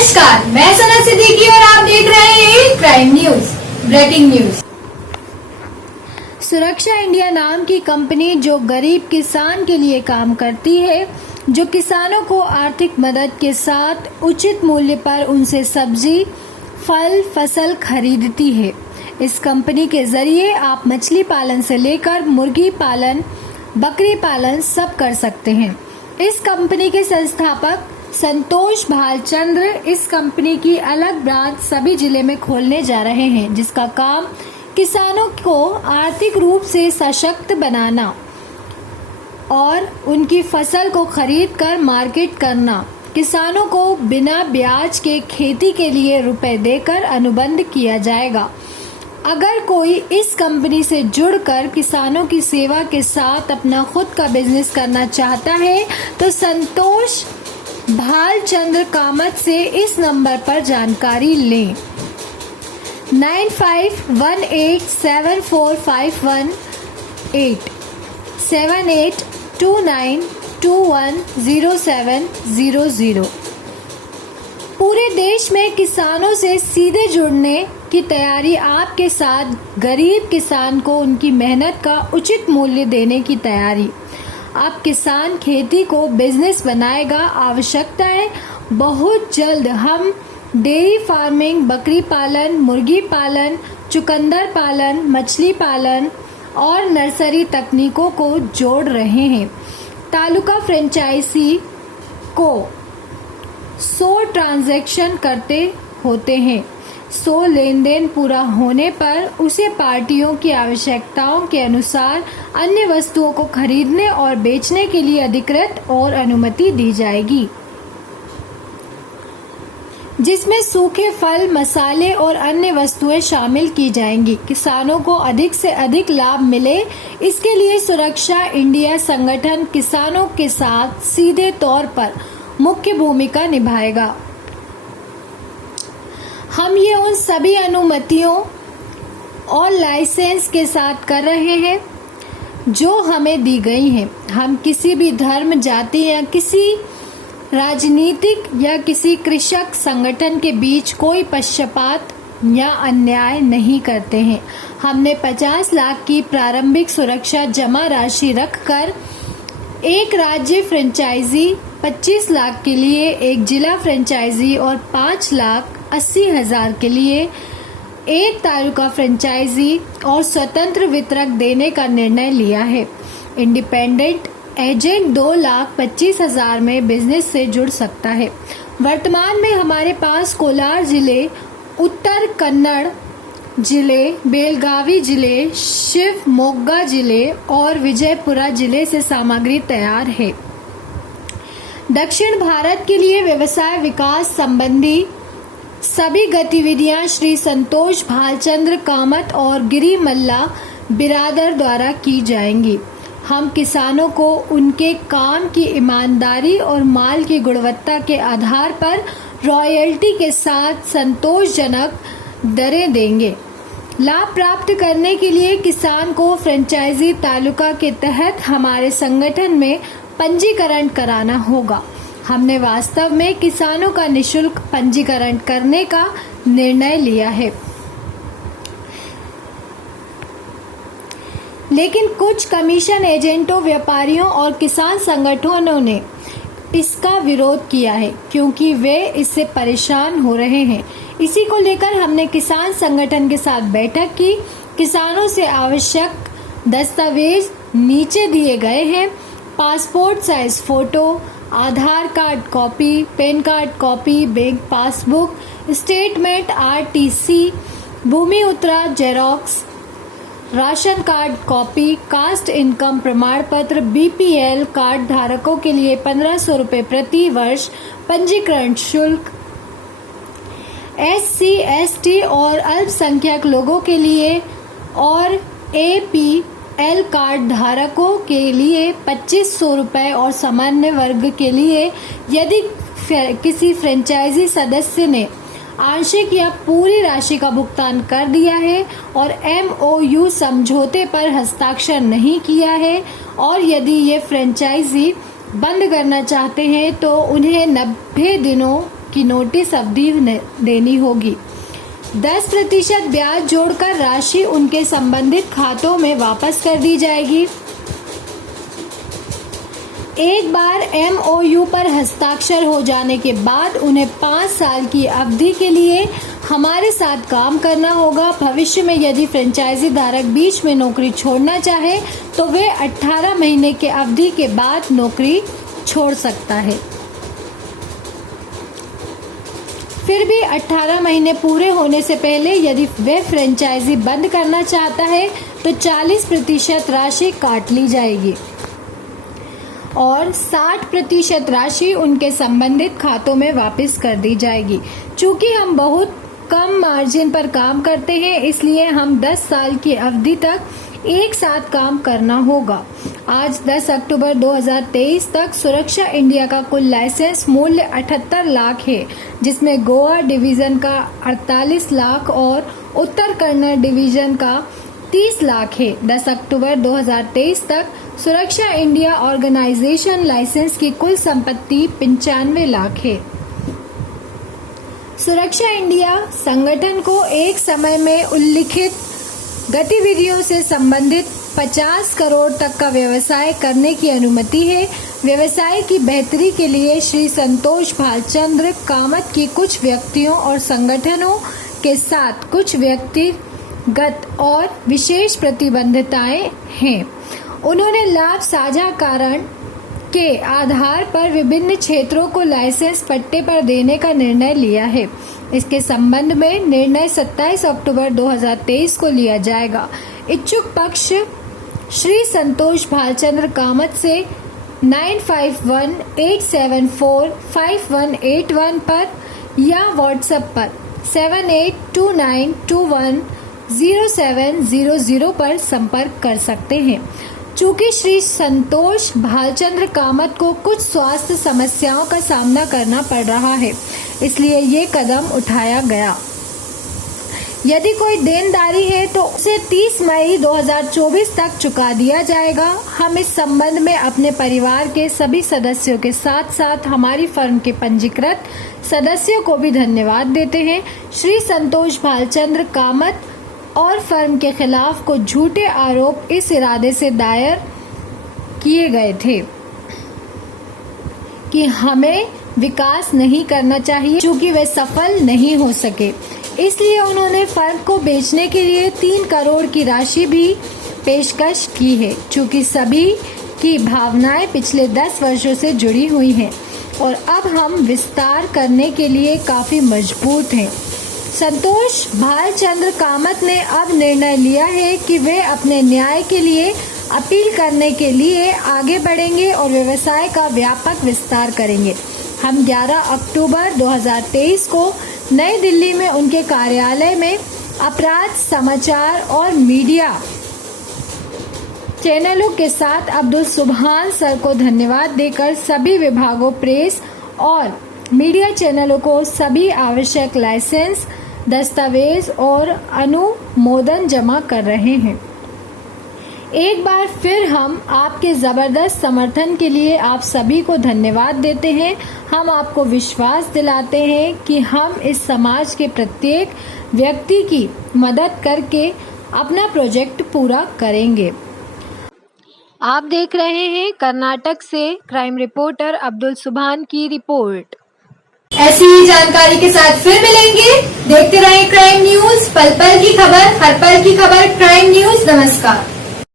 नमस्कार, मैं सना सिद्दीकी और आप देख रहे हैं crime news. Breaking news. Suraksha India नाम की कंपनी जो गरीब किसान के लिए काम करती है, जो किसानों को आर्थिक मदद के साथ उचित मूल्य पर उनसे सब्जी, फल, फसल खरीदती है। इस कंपनी के जरिए आप मछली पालन से लेकर मुर्गी पालन, बकरी पालन सब कर सकते हैं। इस कंपनी के संस्थापक संतोष भालचंद्र इस कंपनी की अलग ब्रांच सभी जिले में खोलने जा रहे हैं, जिसका काम किसानों को आर्थिक रूप से सशक्त बनाना और उनकी फसल को खरीद कर मार्केट करना। किसानों को बिना ब्याज के खेती के लिए रुपए देकर अनुबंध किया जाएगा। अगर कोई इस कंपनी से जुड़कर किसानों की सेवा के साथ अपना खुद का बिजनेस करना चाहता है तो संतोष भालचंद्र कामत से इस नंबर पर जानकारी लें। 95187451 7829210700। पूरे देश में किसानों से सीधे जुड़ने की तैयारी आपके साथ गरीब किसान को उनकी मेहनत का उचित मूल्य देने की तैयारी। आप किसान खेती को बिजनेस बनाएगा। आवश्यकता है बहुत जल्द हम डेयरी फार्मिंग, बकरी पालन, मुर्गी पालन, चुकंदर पालन, मछली पालन और नर्सरी तकनीकों को जोड़ रहे हैं। तालुका फ्रेंचाइजी को 100 ट्रांजैक्शन करते होते हैं। 100 लेन देन पूरा होने पर उसे पार्टियों की आवश्यकताओं के अनुसार अन्य वस्तुओं को खरीदने और बेचने के लिए अधिकृत और अनुमति दी जाएगी, जिसमें सूखे फल, मसाले और अन्य वस्तुएं शामिल की जाएंगी। किसानों को अधिक से अधिक लाभ मिले, इसके लिए सुरक्षा इंडिया संगठन किसानों के साथ सीधे तौर पर मुख्य भूमिका निभाएगा। हम ये उन सभी अनुमतियों और लाइसेंस के साथ कर रहे हैं जो हमें दी गई हैं। हम किसी भी धर्म, जाति या किसी राजनीतिक या किसी कृषक संगठन के बीच कोई पक्षपात या अन्याय नहीं करते हैं। हमने 50 लाख की प्रारंभिक सुरक्षा जमा राशि रखकर एक राज्य फ्रेंचाइजी 25 लाख के लिए, एक जिला फ्रेंचाइजी और 5,80,000 के लिए एक तालुका फ्रेंचाइजी और स्वतंत्र वितरक देने का निर्णय लिया है। इंडिपेंडेंट एजेंट 2,25,000 में बिजनेस से जुड़ सकता है। वर्तमान में हमारे पास कोलार जिले, उत्तर कन्नड़ जिले, बेलगावी जिले, शिवमोग्गा जिले और विजयपुरा जिले से सामग्री तैयार है। दक्षिण भारत के लिए व्यवसाय विकास संबंधी सभी गतिविधियां श्री संतोष भालचंद्र कामत और गिरी मल्ला बिरादर द्वारा की जाएंगी। हम किसानों को उनके काम की ईमानदारी और माल की गुणवत्ता के आधार पर रॉयल्टी के साथ संतोषजनक दरें देंगे। लाभ प्राप्त करने के लिए किसान को फ्रेंचाइजी तालुका के तहत हमारे संगठन में पंजीकरण कराना होगा। हमने वास्तव में किसानों का निशुल्क पंजीकरण करने का निर्णय लिया है, लेकिन कुछ कमीशन एजेंटों, व्यापारियों और किसान संगठनों ने इसका विरोध किया है क्योंकि वे इससे परेशान हो रहे हैं। इसी को लेकर हमने किसान संगठन के साथ बैठक की। किसानों से आवश्यक दस्तावेज नीचे दिए गए हैं। Passport size photo, Aadhaar card copy, PAN card copy, bank passbook, statement, RTC, Bhoomi Uttara xerox, ration card copy, caste income प्रमाण पत्र, बीपीएल कार्ड धारकों के लिए 1500 रुपये प्रति वर्ष पंजीकरण शुल्क, SC, ST और अल्पसंख्यक लोगों के लिए और APL कार्ड धारकों के लिए 2500 रुपये और सामान्य वर्ग के लिए यदि किसी फ्रेंचाइजी सदस्य ने आंशिक या पूरी राशि का भुगतान कर दिया है और MOU समझौते पर हस्ताक्षर नहीं किया है और यदि ये फ्रेंचाइजी बंद करना चाहते हैं तो उन्हें 90 दिनों की नोटिस अवधि देनी होगी। 10% ब्याज जोड़कर राशि उनके संबंधित खातों में वापस कर दी जाएगी। एक बार MOU पर हस्ताक्षर हो जाने के बाद उन्हें 5 साल की अवधि के लिए हमारे साथ काम करना होगा। भविष्य में यदि फ्रेंचाइजी धारक बीच में नौकरी छोड़ना चाहे तो वे 18 महीने के अवधि के बाद नौकरी छोड़ सकता है। फिर भी 18 महीने पूरे होने से पहले यदि वह फ्रेंचाइजी बंद करना चाहता है तो 40% राशि काट ली जाएगी और 60% राशि उनके संबंधित खातों में वापस कर दी जाएगी। चूंकि हम बहुत कम मार्जिन पर काम करते हैं, इसलिए हम 10 साल की अवधि तक एक साथ काम करना होगा। आज 10 अक्टूबर 2023 तक सुरक्षा इंडिया का कुल लाइसेंस मूल्य 78 लाख है, जिसमें गोवा डिवीजन का 48 लाख और उत्तर कन्नड़ डिवीजन का 30 लाख है। 10 अक्टूबर 2023 तक सुरक्षा इंडिया ऑर्गेनाइजेशन लाइसेंस की कुल संपत्ति 95 लाख है। सुरक्षा इंडिया संगठन को एक समय में उल्लिखित गतिविधियों से संबंधित 50 करोड़ तक का व्यवसाय करने की अनुमति है। व्यवसाय की बेहतरी के लिए श्री संतोष भालचंद्र कामत की कुछ व्यक्तियों और संगठनों के साथ कुछ व्यक्तिगत और विशेष प्रतिबद्धताएं हैं। उन्होंने लाभ साझाकरण के आधार पर विभिन्न क्षेत्रों को लाइसेंस पट्टे पर देने का निर्णय लिया है। इसके संबंध में निर्णय 27 अक्टूबर 2023 को लिया जाएगा। इच्छुक पक्ष श्री संतोष भालचंद्र कामत से 9518745181 पर या व्हाट्सएप पर 7829210700 पर संपर्क कर सकते हैं। चूंकि श्री संतोष भालचंद्र कामत को कुछ स्वास्थ्य समस्याओं का सामना करना पड़ रहा है, इसलिए ये कदम उठाया गया। यदि कोई देनदारी है तो उसे 30 मई 2024 तक चुका दिया जाएगा। हम इस संबंध में अपने परिवार के सभी सदस्यों के साथ साथ हमारी फर्म के पंजीकृत सदस्यों को भी धन्यवाद देते हैं। श्री संतोष भालचंद्र कामत और फर्म के खिलाफ कुछ झूठे आरोप इस इरादे से दायर किए गए थे कि हमें विकास नहीं करना चाहिए, चूंकि वे सफल नहीं हो सके। इसलिए उन्होंने फर्म को बेचने के लिए 3 करोड़ की राशि भी पेशकश की है। चूंकि सभी की भावनाएं पिछले 10 वर्षों से जुड़ी हुई हैं और अब हम विस्तार करने के लिए काफी मजबूत हैं। संतोष भालचंद्र कामत ने अब निर्णय लिया है कि वे अपने न्याय के लिए अपील करने के लिए आगे बढ़ेंगे और व्यवसाय का व्यापक विस्तार करेंगे। हम 11 अक्टूबर 2023 को नई दिल्ली में उनके कार्यालय में अपराध समाचार और मीडिया चैनलों के साथ अब्दुल सुभान सर को धन्यवाद देकर सभी विभागों, प्रेस और मीडिया चैनलों को सभी आवश्यक लाइसेंस, दस्तावेज और अनुमोदन जमा कर रहे हैं। एक बार फिर हम आपके जबरदस्त समर्थन के लिए आप सभी को धन्यवाद देते हैं। हम आपको विश्वास दिलाते हैं कि हम इस समाज के प्रत्येक व्यक्ति की मदद करके अपना प्रोजेक्ट पूरा करेंगे। आप देख रहे हैं कर्नाटक से क्राइम रिपोर्टर अब्दुल सुभान की रिपोर्ट। ऐसी ही जानकारी के साथ फिर मिलेंगे। देखते रहें क्राइम न्यूज, पल पल की खबर, हर पल की खबर। क्राइम न्यूज, नमस्कार।